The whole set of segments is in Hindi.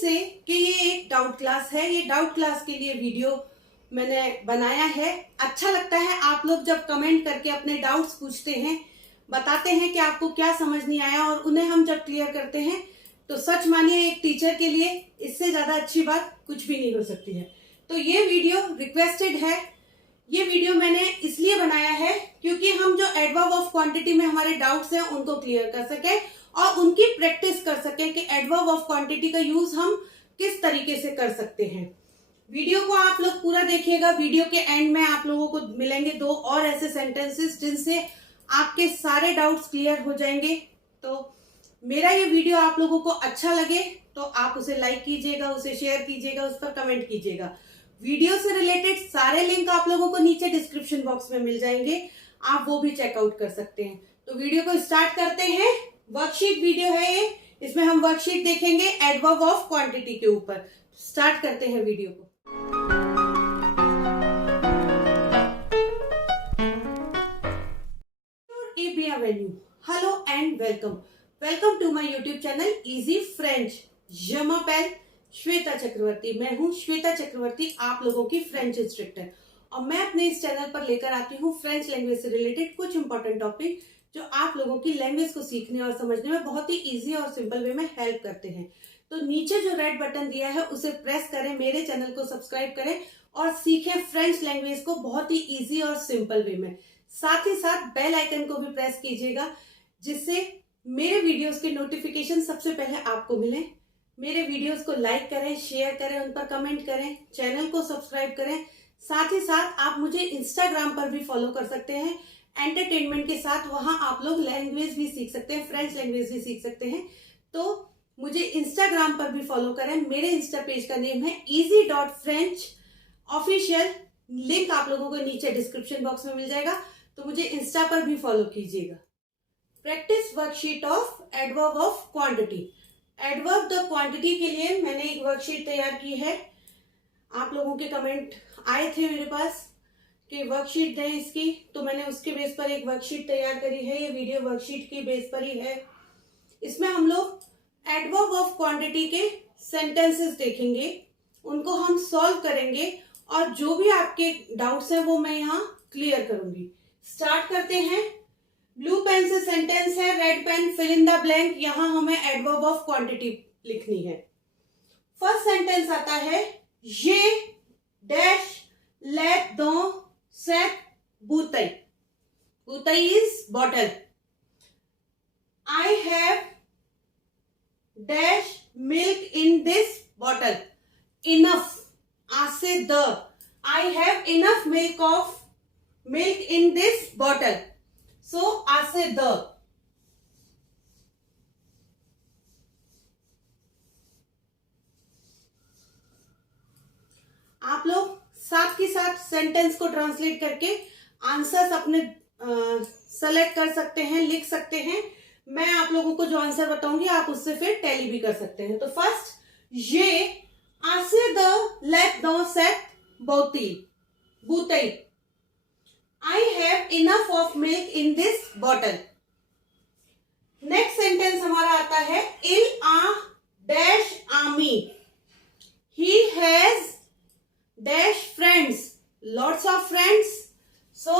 से कि ये एक डाउट क्लास है। ये डाउट क्लास के लिए वीडियो मैंने बनाया है। अच्छा लगता है आप लोग जब कमेंट करके अपने डाउट्स पूछते हैं, बताते हैं कि आपको क्या समझ नहीं आया, और उन्हें हम जब क्लियर करते हैं तो सच मानिए एक टीचर के लिए इससे ज्यादा अच्छी बात कुछ भी नहीं हो सकती है। तो ये वीडियो रिक्वेस्टेड है। ये वीडियो मैंने इसलिए बनाया है क्योंकि हम जो एडवर्ब ऑफ क्वांटिटी में हमारे डाउट्स हैं उनको क्लियर कर सकें और उनकी प्रैक्टिस कर सकें कि एडवर्ब ऑफ क्वांटिटी का यूज हम किस तरीके से कर सकते हैं। वीडियो को आप लोग पूरा देखिएगा। वीडियो के एंड में आप लोगों को मिलेंगे 2 और ऐसे सेंटेंसेस जिनसे आपके सारे डाउट्स क्लियर हो जाएंगे। तो मेरा ये वीडियो आप लोगों को अच्छा लगे तो आप उसे लाइक कीजिएगा, उसे शेयर कीजिएगा, उस पर कमेंट कीजिएगा। वीडियो से रिलेटेड सारे लिंक आप लोगों को नीचे डिस्क्रिप्शन बॉक्स में मिल जाएंगे, आप वो भी चेकआउट कर सकते हैं। तो वीडियो को स्टार्ट करते हैं। वर्कशीट वीडियो है ये, इसमें हम वर्कशीट देखेंगे एडवर्ब ऑफ क्वांटिटी के ऊपर। स्टार्ट करते हैं वीडियो को। Hello and welcome to my YouTube channel easy French. je m'appelle Shweta Chakraborty. मैं हूँ श्वेता चक्रवर्ती, आप लोगों की फ्रेंच इंस्ट्रक्टर, और मैं अपने इस चैनल पर लेकर आती हूँ फ्रेंच लैंग्वेज से रिलेटेड कुछ इंपॉर्टेंट टॉपिक जो आप लोगों की लैंग्वेज को सीखने और समझने में बहुत ही इजी और सिंपल वे में हेल्प करते हैं। तो नीचे जो रेड बटन दिया है उसे प्रेस करें, मेरे चैनल को सब्सक्राइब करें और सीखें फ्रेंच लैंग्वेज को बहुत ही इजी और सिंपल वे में। साथ ही साथ बेल आइकन को भी प्रेस कीजिएगा जिससे मेरे वीडियोस के नोटिफिकेशन सबसे पहले आपको मिले। मेरे वीडियोस को लाइक करें, शेयर करें, उन पर कमेंट करें, चैनल को सब्सक्राइब करें। साथ ही साथ आप मुझे इंस्टाग्राम पर भी फॉलो कर सकते हैं एंटरटेनमेंट के साथ। वहां आप लोग लैंग्वेज भी सीख सकते हैं, फ्रेंच लैंग्वेज भी सीख सकते हैं। तो मुझे इंस्टाग्राम पर भी फॉलो करें। मेरे इंस्टा पेज का नेम है easy.french ऑफिशियल। लिंक आप लोगों को नीचे डिस्क्रिप्शन बॉक्स में मिल जाएगा, तो मुझे इंस्टा पर भी फॉलो कीजिएगा। Practice worksheet of adverb of quantity. Adverb the quantity के लिए मैंने एक वर्कशीट तैयार की है। आप लोगों के कमेंट आए थे मेरे पास कि वर्कशीट दें इसकी, तो मैंने उसके बेस पर एक वर्कशीट तैयार करी है। ये वीडियो वर्कशीट की बेस पर ही है। इसमें हम लोग एडवर्ब ऑफ क्वांटिटी के सेंटेंसेस देखेंगे, उनको हम सॉल्व करेंगे और जो भी आपके डाउट्स हैं वो मैं यहाँ क्लियर करूंगी। स्टार्ट करते हैं। ब्लू पेन से सेंटेंस है, red pen fill in the blank. यहां हमें एडवर्ब ऑफ क्वांटिटी लिखनी है। फर्स्ट सेंटेंस आता है, ये डैश लेट दो सेट बूतई। बूतई is bottle. I have dash milk in this bottle. Enough, आ से द। I have enough milk in this bottle. So आ से द। आप लोग साथ के साथ सेंटेंस को ट्रांसलेट करके आंसर्स अपने सेलेक्ट कर सकते हैं, लिख सकते हैं। मैं आप लोगों को जो आंसर बताऊंगी आप उससे फिर टैली भी कर सकते हैं। तो फर्स्ट, ये आसे द लेट दो सेट बूतई। I have enough of milk in this bottle. Next sentence हमारा आता है, il a dash ami. He has dash friends. Lots of friends. So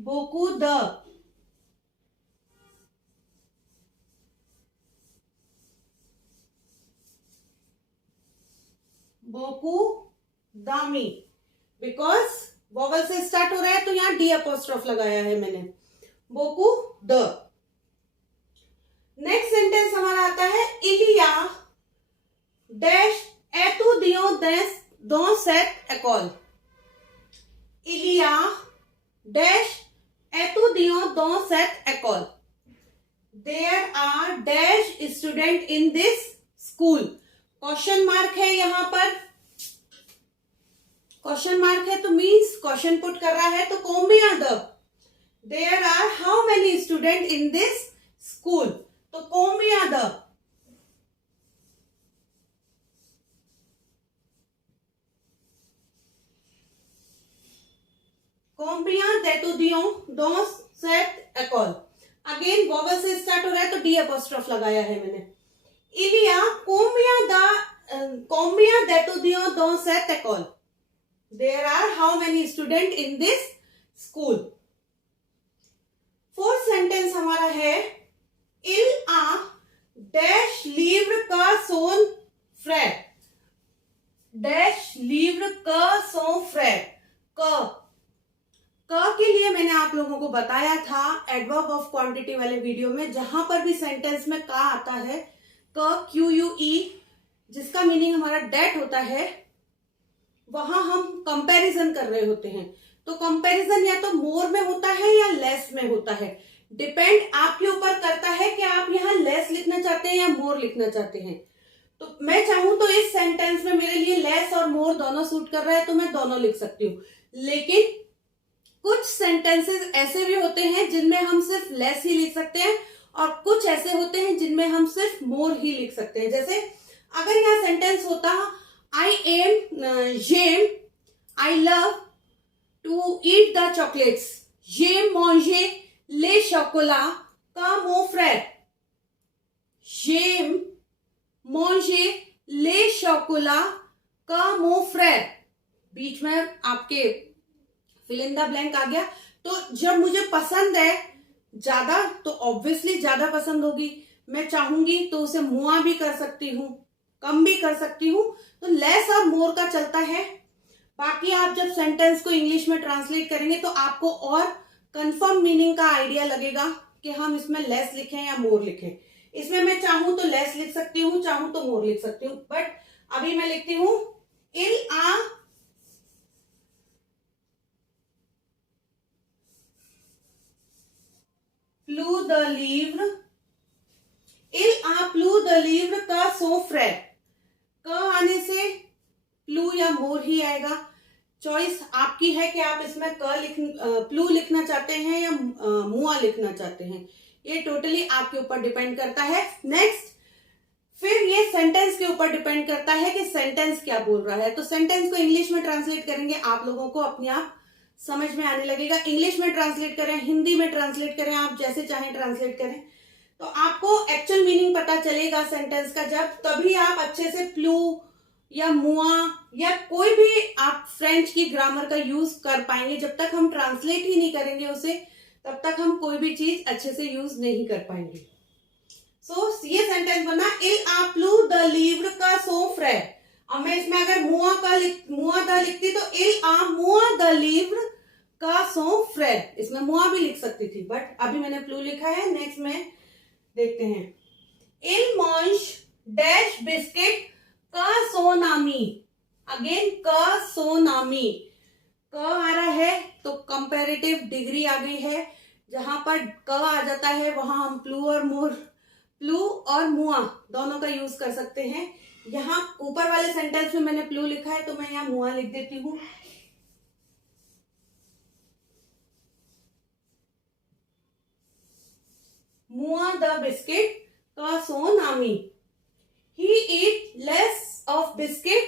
beaucoup de. beaucoup dami. Because vowel से स्टार्ट हो रहा है तो यहां डी अपोस्ट्रोफ लगाया है मैंने। बोकू द। नेक्स्ट सेंटेंस हमारा आता है, इलिया डैश एतु दियो देस दो सेट एकॉल। इलिया डैश एतु दियो दो सेट एकॉल। There are dash student in this school. Question mark है यहां पर। क्वेश्चन मार्क है तो मीन्स क्वेश्चन पुट कर रहा है। तो कोम्बिया द। There are how many student in this school. तो कोम्बिया द। कोम्बिया देतु दियो दो सेट एकॉल। अगेन वॉवल से स्टार्ट हो रहा है तो डी अपोस्ट्रोफ लगाया है मैंने। इलिया कोम्बिया the dans cette école. There are how many students in this school? Fourth sentence हमारा है il a dash livre का son frère. डैश livre का son frère. क के लिए मैंने आप लोगों को बताया था एडवर्ब ऑफ क्वांटिटी वाले वीडियो में, जहां पर भी सेंटेंस में का आता है, क क्यू यू ई, जिसका मीनिंग हमारा डेट होता है, वहां हम कंपैरिजन कर रहे होते हैं. तो कंपैरिजन या तो मोर में होता है या लेस में होता है. डिपेंड आपके ऊपर करता है कि आप यहाँ लेस लिखना चाहते हैं या मोर लिखना चाहते हैं. तो मैं चाहूं तो इस सेंटेंस में मेरे लिए लेस और मोर दोनों सूट कर रहा है, तो मैं दोनों लिख सकती हूँ. लेकिन कुछ सेंटेंसेस ऐसे भी होते हैं जिनमें हम सिर्फ लेस ही लिख सकते हैं, और कुछ ऐसे होते हैं जिनमें हम सिर्फ मोर ही लिख सकते हैं. जैसे अगर यहाँ सेंटेंस होता आई एम जेम I love to eat the chocolates, जेम मॉन्जे ले शोकोला का मो फ्रैर. जेम मॉन्जे ले शोकोला का मो फ्रैर. बीच में आपके फिल इन द ब्लैंक आ गया. तो जब मुझे पसंद है ज्यादा, तो ऑब्वियसली ज्यादा पसंद होगी. मैं चाहूंगी तो उसे मुआ भी कर सकती हूँ, कम भी कर सकती हूँ. तो लेस और मोर का चलता है. बाकी आप जब सेंटेंस को इंग्लिश में ट्रांसलेट करेंगे तो आपको और कंफर्म मीनिंग का आइडिया लगेगा कि हम इसमें लेस लिखें या मोर लिखें. इसमें मैं चाहूं तो लेस लिख सकती हूँ, चाहूं तो मोर लिख सकती हूँ. बट अभी मैं लिखती हूं इल आ प्लू the livre. Il a plu de livre का son frère. क आने से प्लू या मोर ही आएगा. चॉइस आपकी है कि आप इसमें प्लू लिखना चाहते हैं या मुआ लिखना चाहते हैं. ये टोटली आपके ऊपर डिपेंड करता है. नेक्स्ट, फिर ये सेंटेंस के ऊपर डिपेंड करता है कि सेंटेंस क्या बोल रहा है. तो सेंटेंस को इंग्लिश में ट्रांसलेट करेंगे, आप लोगों को अपने आप समझ में आने लगेगा. इंग्लिश में ट्रांसलेट करें, हिंदी में ट्रांसलेट करें, आप जैसे चाहें ट्रांसलेट करें, तो आपको एक्चुअल मीनिंग पता चलेगा सेंटेंस का जब, तभी आप अच्छे से प्लू या मुआ या कोई भी आप फ्रेंच की ग्रामर का यूज कर पाएंगे. जब तक हम ट्रांसलेट ही नहीं करेंगे उसे, तब तक हम कोई भी चीज अच्छे से यूज नहीं कर पाएंगे. सो ये सेंटेंस बना इल आ प्लू द livre का son frère. अब मैं इसमें अगर मुआ द लिखती तो इल आ मुआ द livre का son frère. इसमें मुआ भी लिख सकती थी, बट अभी मैंने प्लू लिखा है. नेक्स्ट में देखते हैं. इल mange डैश बिस्किट का son ami. अगेन का son ami. क आ रहा है तो कंपैरेटिव डिग्री आ गई है. जहां पर क आ जाता है वहां हम प्लू और मुआ दोनों का यूज कर सकते हैं. यहाँ ऊपर वाले सेंटेंस में मैंने प्लू लिखा है, तो मैं यहाँ मुआ लिख देती हूँ. मुआ द बिस्किट का son ami. He eat less of biscuit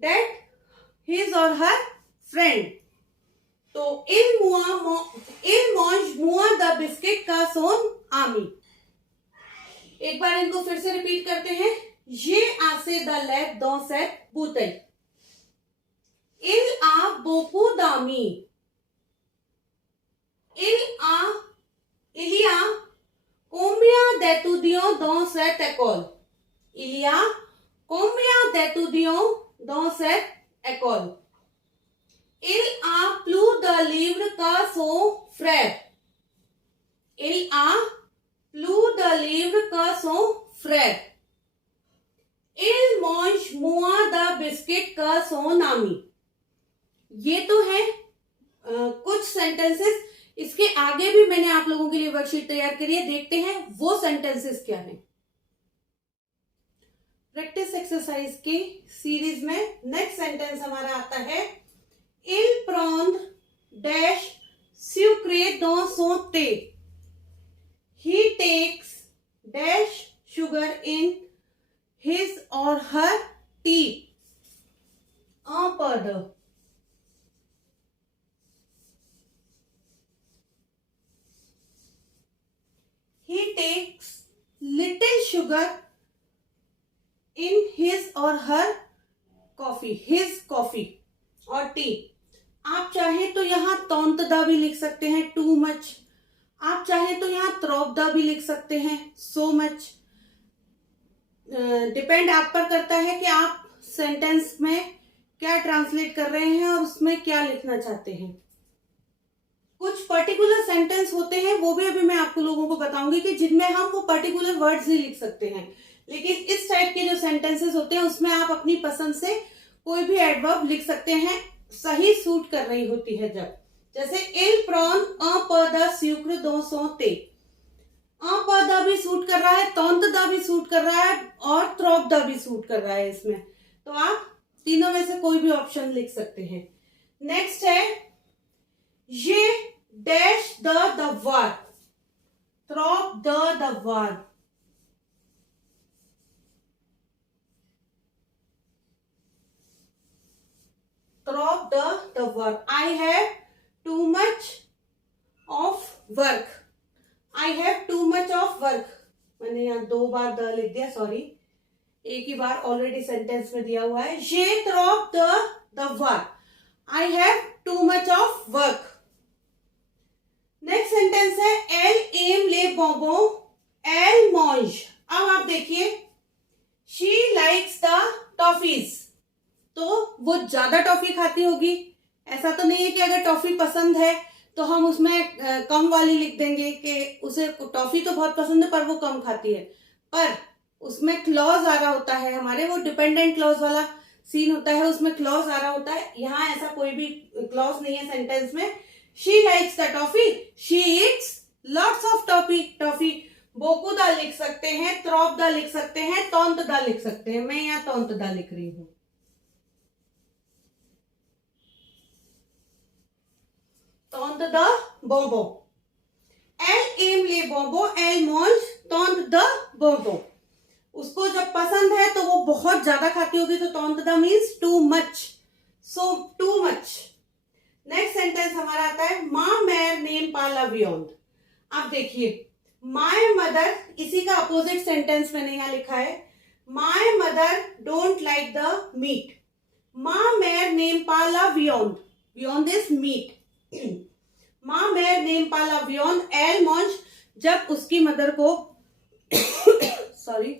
that his or her friend. तो il mange मुआ द बिस्किट का son ami. एक बार इनको फिर से रिपीट करते हैं. ये assez de lait dans cette bouteille. Il a beaucoup d'amis. Il y a combien d'étudiants dans cette école? Il y a combien d'étudiants dans cette école? Il a plus de livres que son frère. Il a plus de livres que son frère. Il mange moins de biscuits que son ami. ये तो है कुछ सेंटेंसेस. इसके आगे भी मैंने आप लोगों के लिए वर्कशीट तैयार करी है. देखते हैं वो सेंटेंसेस क्या हैं. प्रैक्टिस एक्सरसाइज की सीरीज में नेक्स्ट सेंटेंस हमारा आता है il prend dash sucre dans son thé. He takes dash sugar in his or her tea. Un pad. He takes little sugar in his or her coffee, his coffee और टी। आप चाहे तो यहाँ तौंतदा भी लिख सकते हैं, टू मच। आप चाहे तो यहाँ त्रौबदा भी लिख सकते हैं, सो मच। डिपेंड आप पर करता है कि आप सेंटेंस में क्या ट्रांसलेट कर रहे हैं और उसमें क्या लिखना चाहते हैं। कुछ पर्टिकुलर सेंटेंस होते हैं, वो भी अभी मैं आपको लोगों को बताऊंगी कि जिनमें हम वो पर्टिकुलर वर्ड्स ही लिख सकते हैं। लेकिन इस टाइप के जो सेंटेंसेस होते हैं उसमें आप अपनी पसंद से कोई भी एडवर्ब लिख सकते हैं, सही सूट कर रही होती है जब। जैसे इल प्रॉन अ पद स्युक्र दो सो ते। अ पद भी सूट कर रहा है, तौंतदा भी सूट कर रहा है और त्रौबदा भी सूट कर रहा है इसमें। तो आप तीनों में से कोई भी ऑप्शन लिख सकते हैं। नेक्स्ट है ये डैश द वार, त्रॉब द वार। त्रॉब द वार। I have too much of work. I have too much of work. मैंने यहाँ 2 बार द लिख दिया, सॉरी, एक ही बार ऑलरेडी सेंटेंस में दिया हुआ है। ये त्रॉब द वार। I have too much of work. Next sentence है एल एम ले बोबो एल मॉन्ज। अब आप देखिए, शी लाइक्स द टॉफीज, तो वो ज्यादा टॉफी खाती होगी। ऐसा तो नहीं है कि अगर टॉफी पसंद है तो हम उसमें कम वाली लिख देंगे कि उसे टॉफी तो बहुत पसंद है पर वो कम खाती है। पर उसमें क्लॉज आ रहा होता है हमारे, वो डिपेंडेंट क्लॉज वाला सीन होता है, उसमें क्लॉज आ रहा होता है। यहाँ ऐसा कोई भी क्लॉज नहीं है सेंटेंस में। She likes the toffee, she eats lots of toffee. बोकुदा लिख सकते हैं, त्रौबदा लिख सकते हैं, तौंतदा लिख सकते हैं। मैं यहाँ तौंतदा लिख रही हूं। तौंतदा बोबो। एल एम ले बोबो एल मॉन्ज तौंतदा बोबो। उसको जब पसंद है तो वो बहुत ज्यादा खाती होगी, तो तौंतदा means to much, so too much. Next sentence हमारा आता है माँ मैर नेम पाला बियॉन्ड। आप देखिए, माय मदर, इसी का अपोजिट सेंटेंस मैंने यहाँ लिखा है, my mother don't like the meat. माँ मैर नेम पाला बियॉन्ड, बियॉन्ड इज मीट। माँ मैर नेम पाला बियॉन्ड एल मॉन्ज। जब उसकी मदर को सॉरी,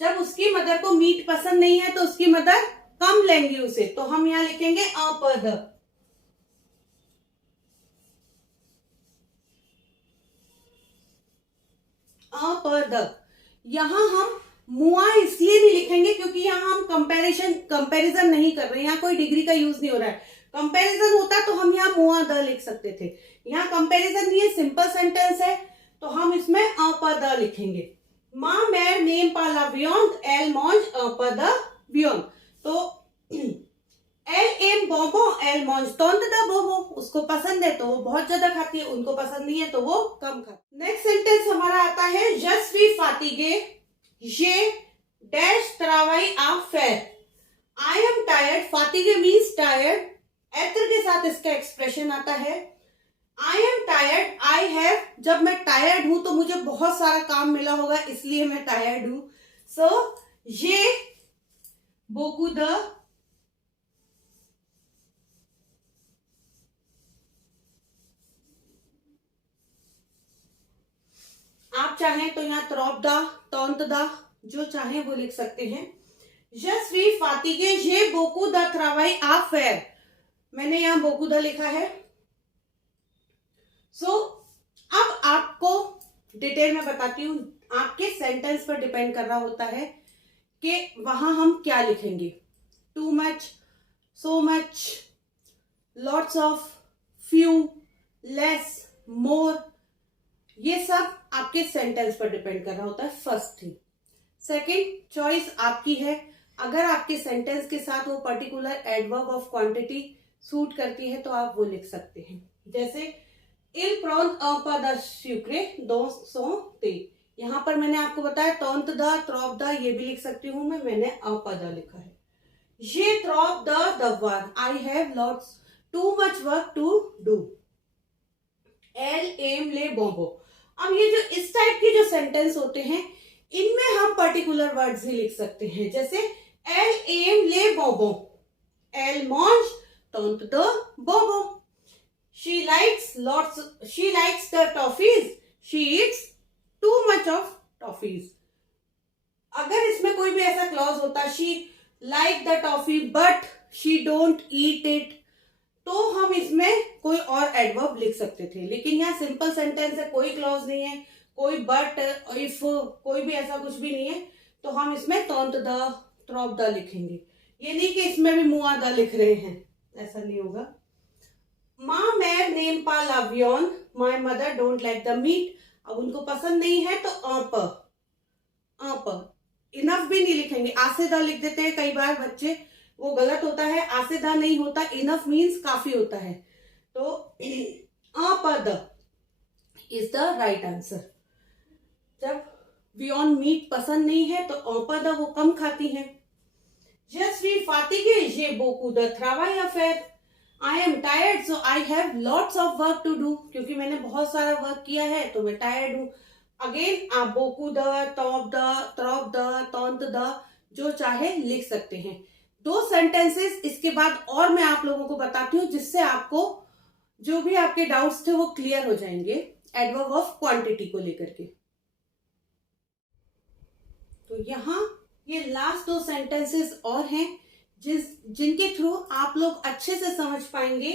जब उसकी मदर को मीट पसंद नहीं है तो उसकी मदर कम लेंगी उसे, तो हम यहां लिखेंगे अपद। अपद। यहां हम मुआ इसलिए नहीं लिखेंगे क्योंकि यहां हम कंपैरिजन नहीं कर रहे हैं, यहाँ कोई डिग्री का यूज नहीं हो रहा है। कंपैरिजन होता तो हम यहाँ मुआ द लिख सकते थे। यहाँ कंपैरिजन नहीं है, सिंपल सेंटेंस है, तो हम इसमें अपद लिखेंगे। माँ मैर नेम पाला बियॉन्ड एल मॉन्ज अपद बियॉन्ड। तो एल एम बोबो एल मॉन्ज तौंतदा बोबो। उसको पसंद है तो वो बहुत ज्यादा खाती है, उनको पसंद नहीं है तो वो कम खाती है। नेक्स्ट सेंटेंस हमारा आता है यशवी फातिगे ये डैश त्रावाई आ फेर। आई एम टायर्ड, फातिगे मीन्स टायर्ड, एत्र के साथ इसका एक्सप्रेशन आता है। I am tired, I have, जब मैं टायर्ड हूं तो मुझे बहुत सारा काम मिला होगा इसलिए मैं टायर्ड हूं। सो ये बोकू द, आप चाहें तो यहाँ त्रौबदा, तौंतदा, जो चाहें वो लिख सकते हैं। यशवी फातिगे ये बोकू द त्रावाई आ फेर। मैंने यहाँ बोकुदा लिखा है। सो अब आपको डिटेल में बताती हूँ, आपके सेंटेंस पर डिपेंड कर रहा होता है कि वहां हम क्या लिखेंगे। Too much, so much, lots of, few, less, more, ये सब आपके सेंटेंस पर डिपेंड कर रहा होता है। First thing. सेकंड चॉइस आपकी है, अगर आपके सेंटेंस के साथ वो particular adverb of quantity suit करती है तो आप वो लिख सकते हैं। जैसे इल प्रॉन अपद स्युक्रे दो सो ते। यहां पर मैंने आपको बताया तौंतदा, त्रौबदा, ये भी लिख सकती हूं मैं, मैंने अपद लिखा है। ये त्रौब द वार। I have lots too much work to do. एल एम ले बोबो। अब ये जो इस टाइप के जो सेंटेंस होते हैं इनमें हम पर्टिकुलर वर्ड्स ही लिख सकते हैं। जैसे Elle aime les bonbons. Elle mange tant de bonbons. She likes the toffees. She eats too much of toffees. अगर इसमें कोई भी ऐसा क्लॉज होता, she like the toffee but she don't eat it, तो हम इसमें कोई और एडवर्ब लिख सकते थे। लेकिन यहाँ सिंपल सेंटेंस है, कोई क्लॉज नहीं है, कोई बट, इफ, कोई भी ऐसा कुछ भी नहीं है, तो हम इसमें तोंत द, त्रॉप द लिखेंगे। ये नहीं कि इसमें भी मुआ द लिख रहे हैं, ऐसा नहीं होगा। माँ मैर नेम पा लावियन, my mother don't like the meat. अब उनको पसंद नहीं है तो इनफ भी नहीं लिखेंगे, आसे द लिख देते हैं कई बार बच्चे, वो गलत होता है। आसे द नहीं होता, इनफ मीन्स काफी होता है। तो the is the right answer. जब बियॉन्ड मीट पसंद नहीं है तो द वो कम खाती हैं। Je suis fatiguée, j'ai beaucoup de travail à faire. I am tired, so I have lots of work to do. क्योंकि मैंने बहुत सारा वर्क किया है तो मैं टायर्ड हूँ। अगेन आप बोकू द, टॉप द, त्रॉप द, तौंत द, जो चाहे लिख सकते हैं। 2 सेंटेंसेस इसके बाद और मैं आप लोगों को बताती हूँ, जिससे आपको जो भी आपके डाउट्स थे वो क्लियर हो जाएंगे एडवर्ब ऑफ क्वांटिटी को लेकर के। तो यहाँ ये लास्ट 2 सेंटेंसेस और हैं जिनके थ्रू आप लोग अच्छे से समझ पाएंगे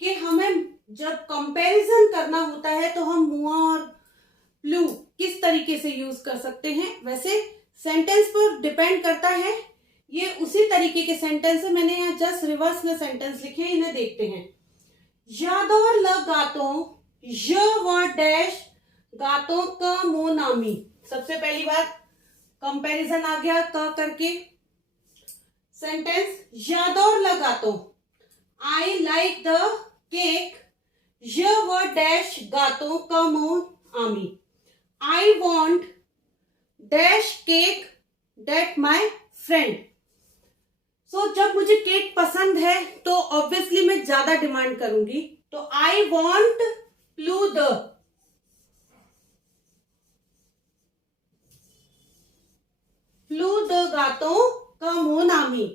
कि हमें जब कंपैरिजन करना होता है तो हम मुआ और प्लू किस तरीके से यूज कर सकते हैं। वैसे सेंटेंस पर डिपेंड करता है, ये उसी तरीके के सेंटेंस है। मैंने यहाँ जस्ट रिवर्स में सेंटेंस लिखे हैं, इन्हें देखते हैं। यादौर ल गातों, य व डैश गातों का मोनामी। सबसे पहली बात कंपैरिजन आ गया क करके। सेंटेंस यादौर ल गातों, आई लाइक द केक, य व डैश गातों का Monami. I want dash cake that my friend. So जब मुझे केक पसंद है तो ऑब्वियसली मैं ज्यादा डिमांड करूंगी, तो I want प्लू द गातों का मोनामी।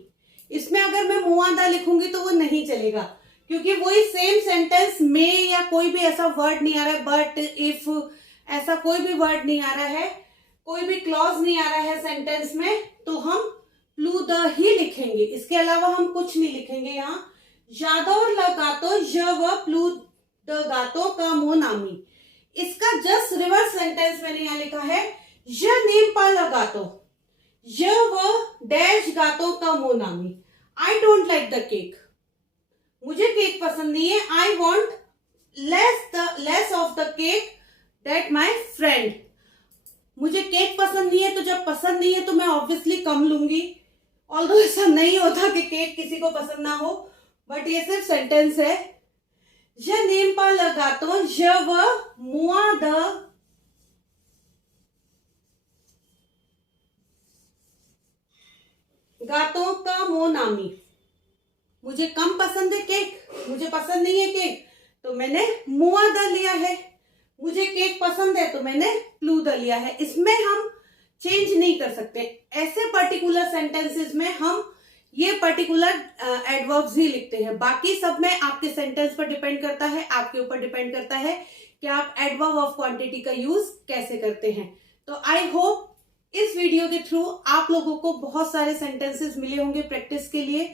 इसमें अगर मैं मुआदा लिखूंगी तो वो नहीं चलेगा, क्योंकि वही सेम सेंटेंस में या कोई भी ऐसा वर्ड नहीं आ रहा है, बट, इफ, ऐसा कोई भी वर्ड नहीं आ रहा है, कोई भी क्लॉज नहीं आ रहा है सेंटेंस में, तो हम प्लू द ही लिखेंगे। इसके अलावा हम कुछ नहीं लिखेंगे। यहाँ यादौर ल गातो, य व प्लू द गातो का मोनामी। इसका जस्ट रिवर्स सेंटेंस मैंने यहाँ लिखा है, य नेम पा लगातो, य व डैश गातो का Monami. I don't like the cake, मुझे केक पसंद नहीं है। I want less of the cake that my friend. मुझे केक पसंद नहीं है, तो जब पसंद नहीं है तो मैं ऑब्वियसली कम लूंगी। ऑल्दो ऐसा नहीं होता कि केक किसी को पसंद ना हो, बट ये सिर्फ सेंटेंस है। य नेम पा लगातो, य व मुआ द गातों का मोनामी। मुझे कम पसंद है केक, मुझे पसंद नहीं है केक, तो मैंने मुआ द लिया है। मुझे केक पसंद है तो मैंने प्लू द लिया है। इसमें हम चेंज नहीं कर सकते। ऐसे पर्टिकुलर सेंटेंसेस में हम ये पर्टिकुलर एडवर्ब्स ही लिखते हैं। बाकी सब में आपके सेंटेंस पर डिपेंड करता है, आपके ऊपर डिपेंड करता है कि आप एडवर्ब ऑफ क्वांटिटी का यूज कैसे करते हैं। तो आई होप इस वीडियो के थ्रू आप लोगों को बहुत सारे सेंटेंसेस मिले होंगे प्रैक्टिस के लिए।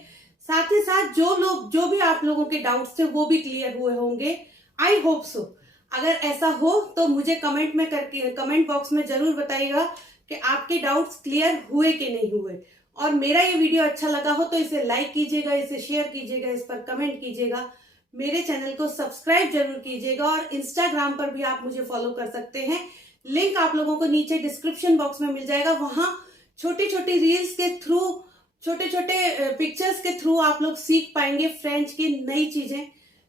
साथ ही साथ जो भी आप लोगों के डाउट्स थे वो भी क्लियर हुए होंगे। I hope so. अगर ऐसा हो तो मुझे कमेंट बॉक्स में जरूर बताइएगा कि आपके डाउट्स क्लियर हुए कि नहीं हुए। और मेरा ये वीडियो अच्छा लगा हो तो इसे लाइक कीजिएगा, इसे शेयर कीजिएगा, इस पर कमेंट कीजिएगा, मेरे चैनल को सब्सक्राइब जरूर कीजिएगा। और इंस्टाग्राम पर भी आप मुझे फॉलो कर सकते हैं, लिंक आप लोगों को नीचे डिस्क्रिप्शन बॉक्स में मिल जाएगा। वहां छोटी छोटी रील्स के थ्रू, छोटे छोटे पिक्चर्स के थ्रू आप लोग सीख पाएंगे फ्रेंच की नई चीजें।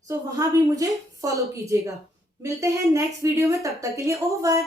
सो वहां भी मुझे फॉलो कीजिएगा। मिलते हैं नेक्स्ट वीडियो में, तब तक के लिए ओवर।